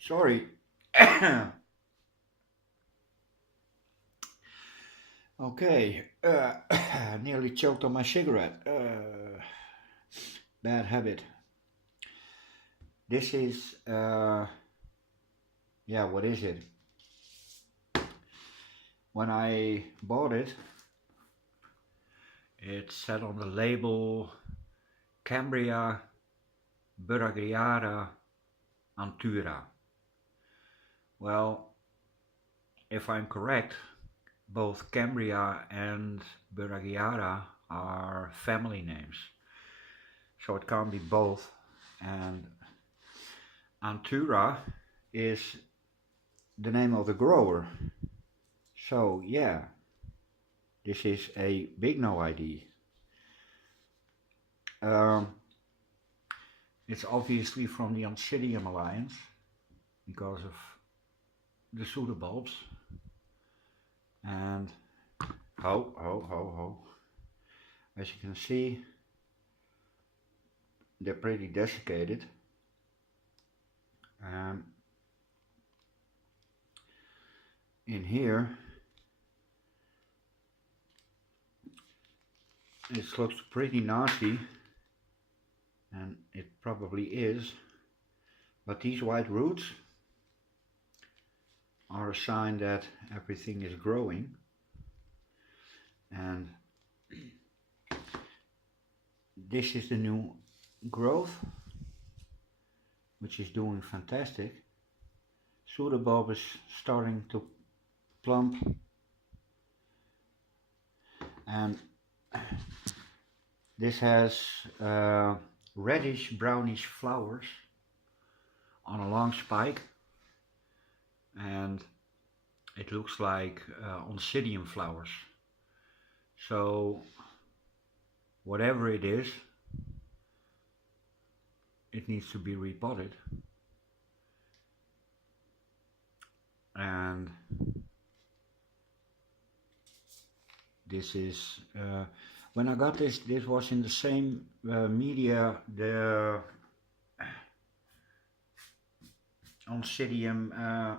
Sorry. Okay, nearly choked on my cigarette. Bad habit. This is, yeah, what is it? When I bought it, it said on the label Cambria, Burageara, Antura. Well, if I'm correct, both Cambria and Burageara are family names. So it can't be both. And Antura is the name of the grower. So yeah, this is a big no ID. It's obviously from the Oncidium alliance because of the pseudobulbs. And as you can see, they're pretty desiccated. In here, it looks pretty nasty, and it probably is, but these white roots are a sign that everything is growing. And this is the new growth, which is doing fantastic. Pseudobulb is starting to plump, and this has reddish brownish flowers on a long spike, and it looks like Oncidium flowers. So whatever it is, it needs to be repotted. And this is, when I got this was in the same media the Oncidium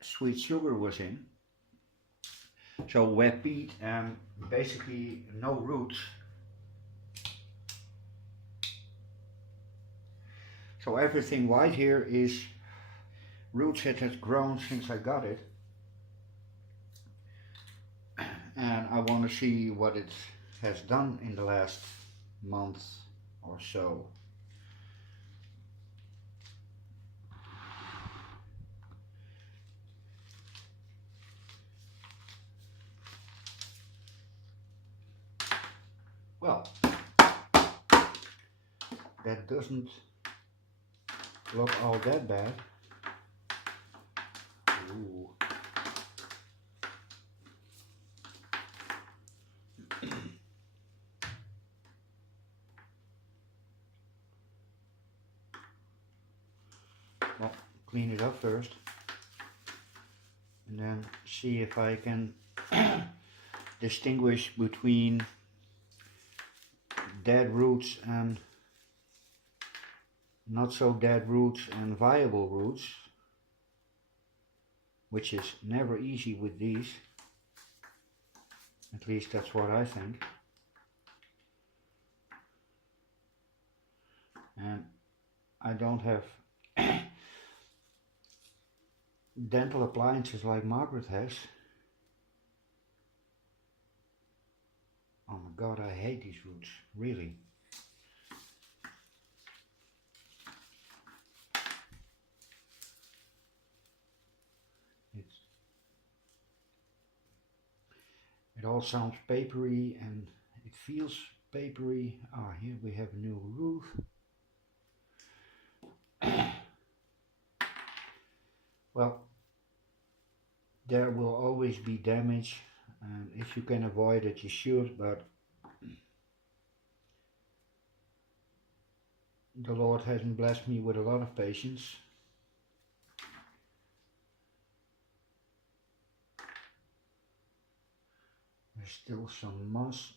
sweet sugar was in. So wet peat and basically no roots. So everything white here is roots that has grown since I got it. And I want to see what it has done in the last month or so. Well, that doesn't look all that bad. Ooh. Well, clean it up first and then see if I can distinguish between dead roots and not so dead roots and viable roots, which is never easy with these. At least that's what I think. And I don't have dental appliances like Margaret has. Oh my god, I hate these roots, really. It all sounds papery and it feels papery. Ah, here we have a new roof. Well, there will always be damage, and if you can avoid it, you should, but the Lord hasn't blessed me with a lot of patience. There's still some moss.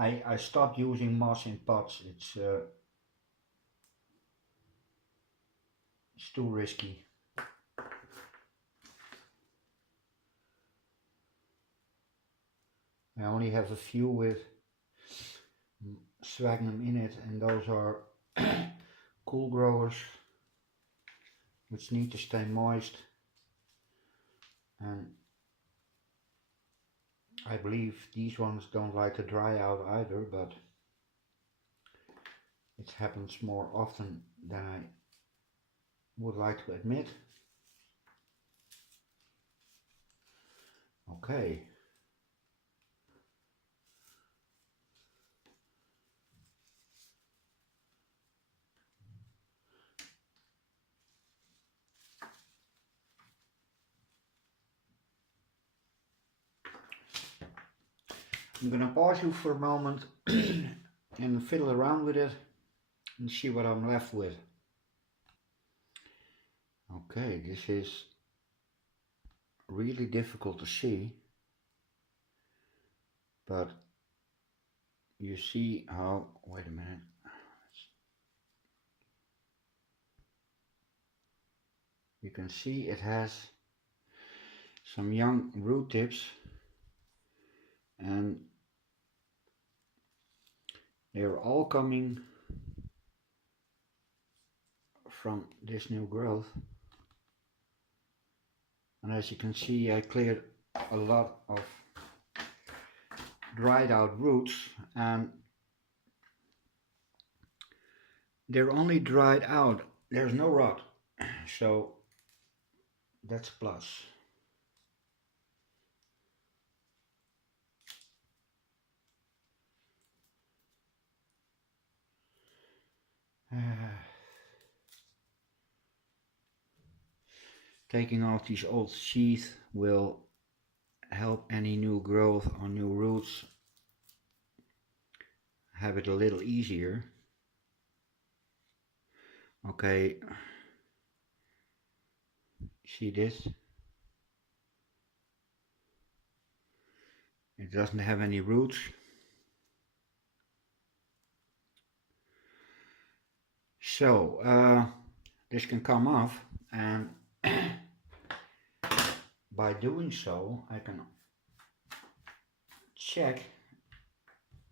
I stopped using moss in pots. It's too risky. I only have a few with sphagnum in it, and those are cool growers which need to stay moist, and I believe these ones don't like to dry out either, but it happens more often than I would like to admit. Okay. I'm gonna pause you for a moment and fiddle around with it and see what I'm left with. Okay, this is really difficult to see, but you see how, wait a minute, you can see it has some young root tips, and they're all coming from this new growth. And as you can see, I cleared a lot of dried out roots, and they're only dried out, there's no rot, so that's a plus. Taking off these old sheaths will help any new growth or new roots have it a little easier. Okay, see this? It doesn't have any roots. So this can come off, and by doing so I can check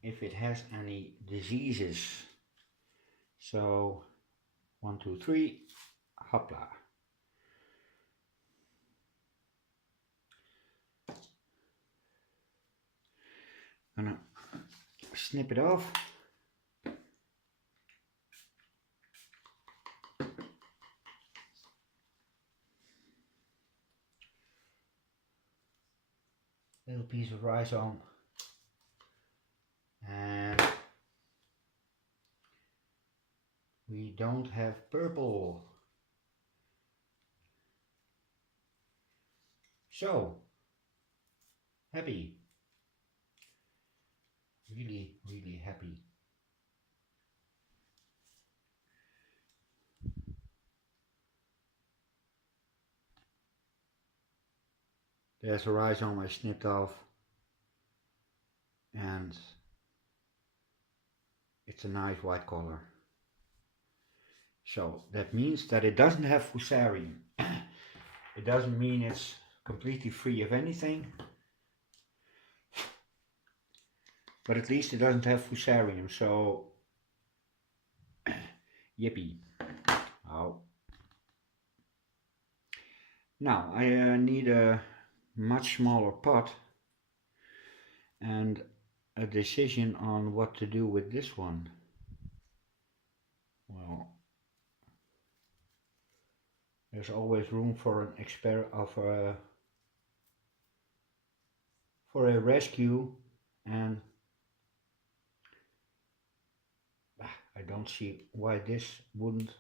if it has any diseases. So 1, 2, 3, hopla. Gonna snip it off. Little piece of rhizome, and we don't have purple. So happy, really happy. There's a rhizome I snipped off, and it's a nice white color. So that means that it doesn't have fusarium. It doesn't mean it's completely free of anything, but at least it doesn't have fusarium, so yippee. Oh. Now I need a much smaller pot and a decision on what to do with this one. Well, there's always room for an for a rescue, and I don't see why this wouldn't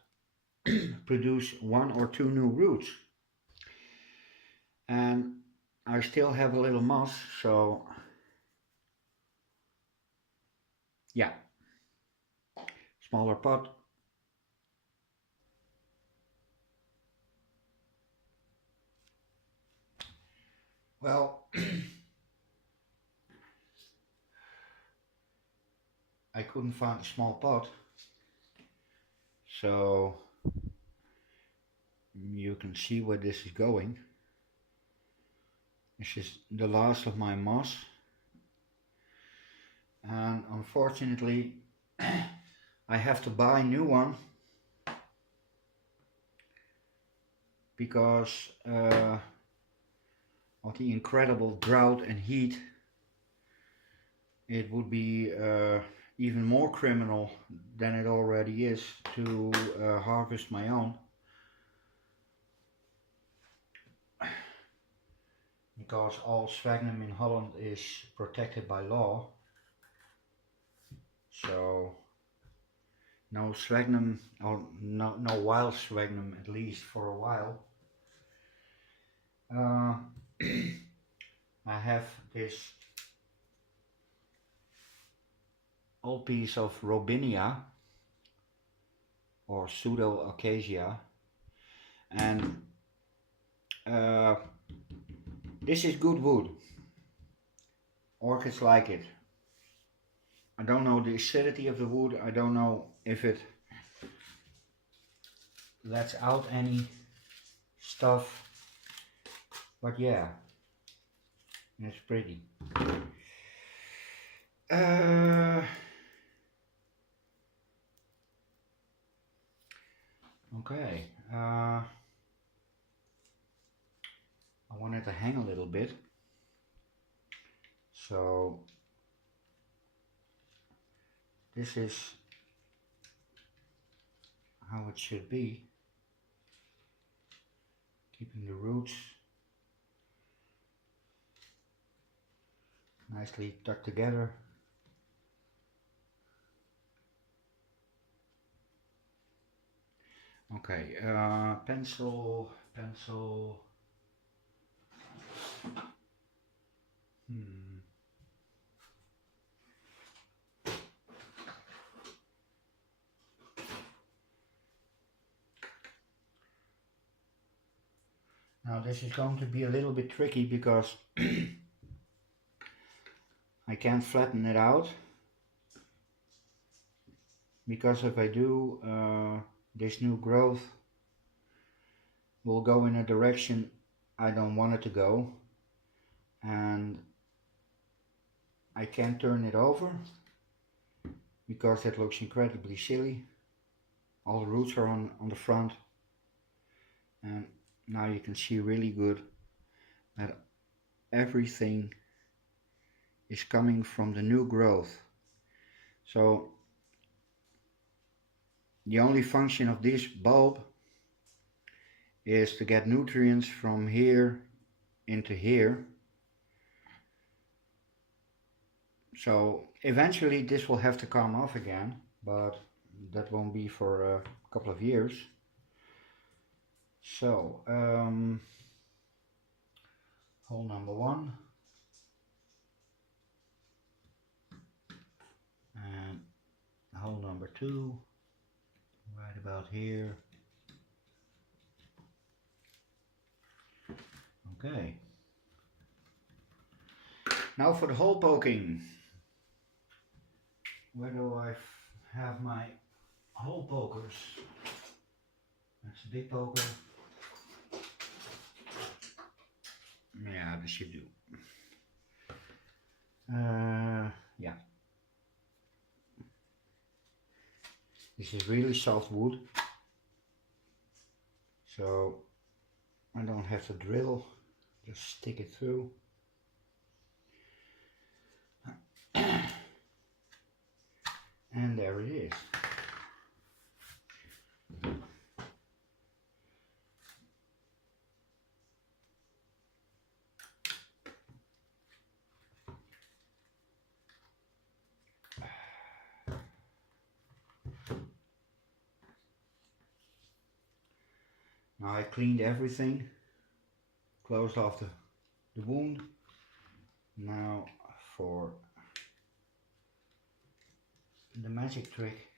produce 1 or 2 new roots. And I still have a little moss, so yeah, smaller pot. Well, I couldn't find a small pot, so you can see where this is going. This is the last of my moss, and unfortunately I have to buy a new one because of the incredible drought and heat. It would be even more criminal than it already is to harvest my own, because all sphagnum in Holland is protected by law. So no sphagnum, or no wild sphagnum, at least for a while. I have this old piece of Robinia or pseudo acacia, and this is good wood. Orchids like it. I don't know the acidity of the wood. I don't know if it lets out any stuff, but yeah, it's pretty. Okay, I want it to hang a little bit, so this is how it should be, keeping the roots nicely tucked together. Okay, pencil. Now this is going to be a little bit tricky because I can't flatten it out, because if I do, this new growth will go in a direction I don't want it to go, and I can't turn it over because it looks incredibly silly. All the roots are on the front, and now you can see really good that everything is coming from the new growth. So the only function of this bulb is to get nutrients from here into here. So eventually this will have to come off again, but that won't be for a couple of years. So hole number 1 and hole number 2 right about here. Okay, now for the hole poking. Where do I have my hole pokers? That's a big poker. Yeah, this should do. Yeah. This is really soft wood, so I don't have to drill, just stick it through. And there it is. Now I cleaned everything, closed off the wound. Now for the magic trick.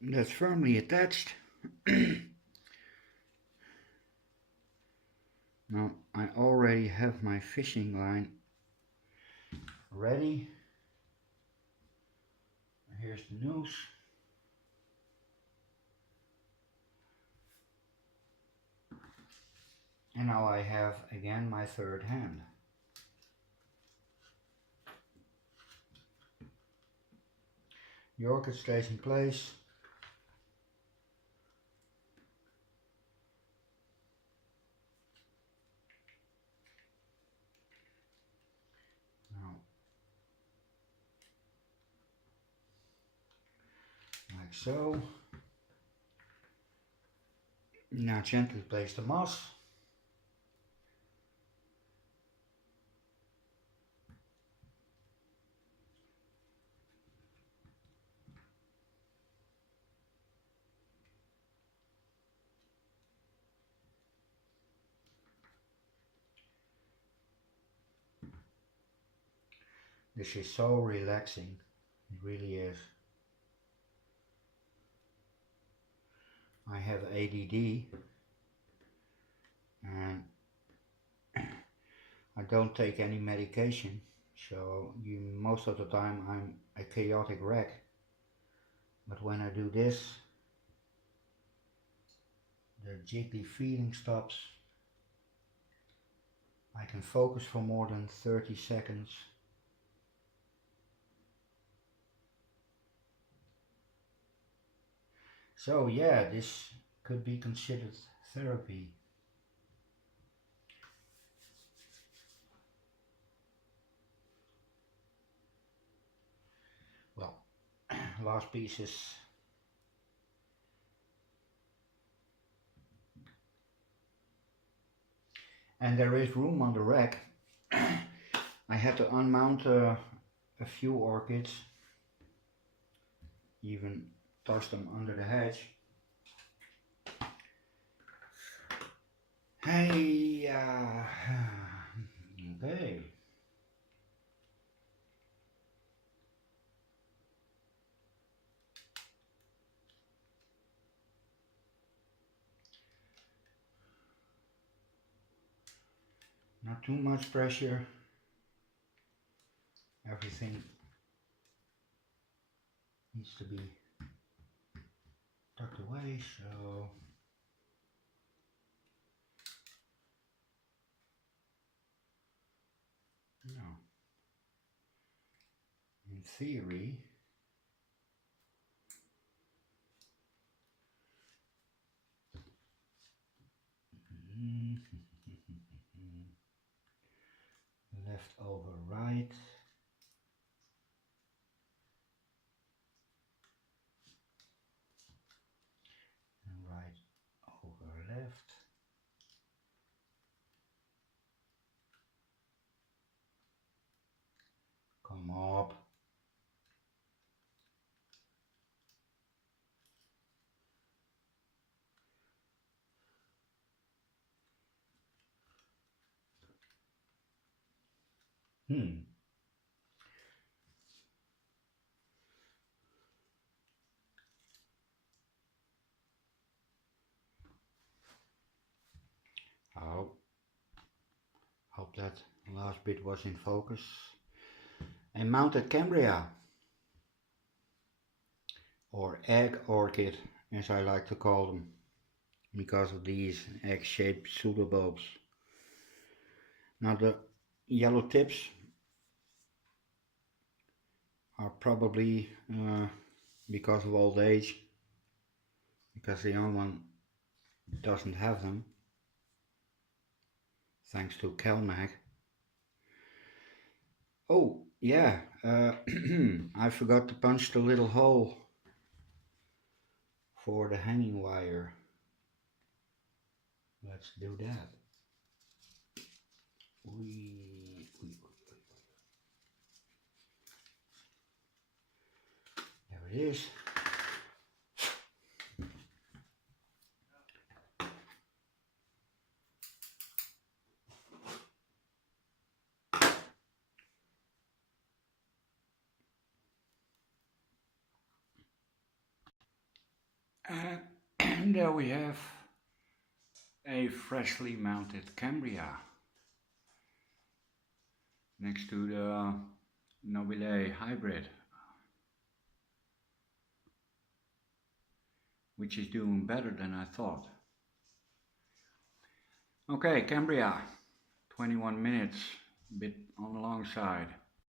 that's firmly attached. Now I already have my fishing line ready. Here's the noose. And now I have again my third hand. The orchid stays in place. Now, like so. Now gently place the moss. This is so relaxing, it really is. I have ADD and I don't take any medication, so most of the time I'm a chaotic wreck. But when I do this, the jiggly feeling stops. I can focus for more than 30 seconds. So yeah, this could be considered therapy. Well, last piece is and there is room on the rack. I had to unmount a few orchids, even toss them under the hedge. Hey, okay. Not too much pressure. Everything needs to be tucked away, so no. In theory, left over right, and right over left. Come up. Oh, hope that last bit was in focus. And mounted Cambria, or egg orchid as I like to call them, because of these egg-shaped pseudobulbs. Now the yellow tips are probably because of old age, because the young one doesn't have them, thanks to CalMag. Oh yeah, I forgot to punch the little hole for the hanging wire. Let's do that. There it is. And there we have a freshly mounted Cambria next to the Nobile hybrid, which is doing better than I thought. Okay, Cambria, 21 minutes, a bit on the long side.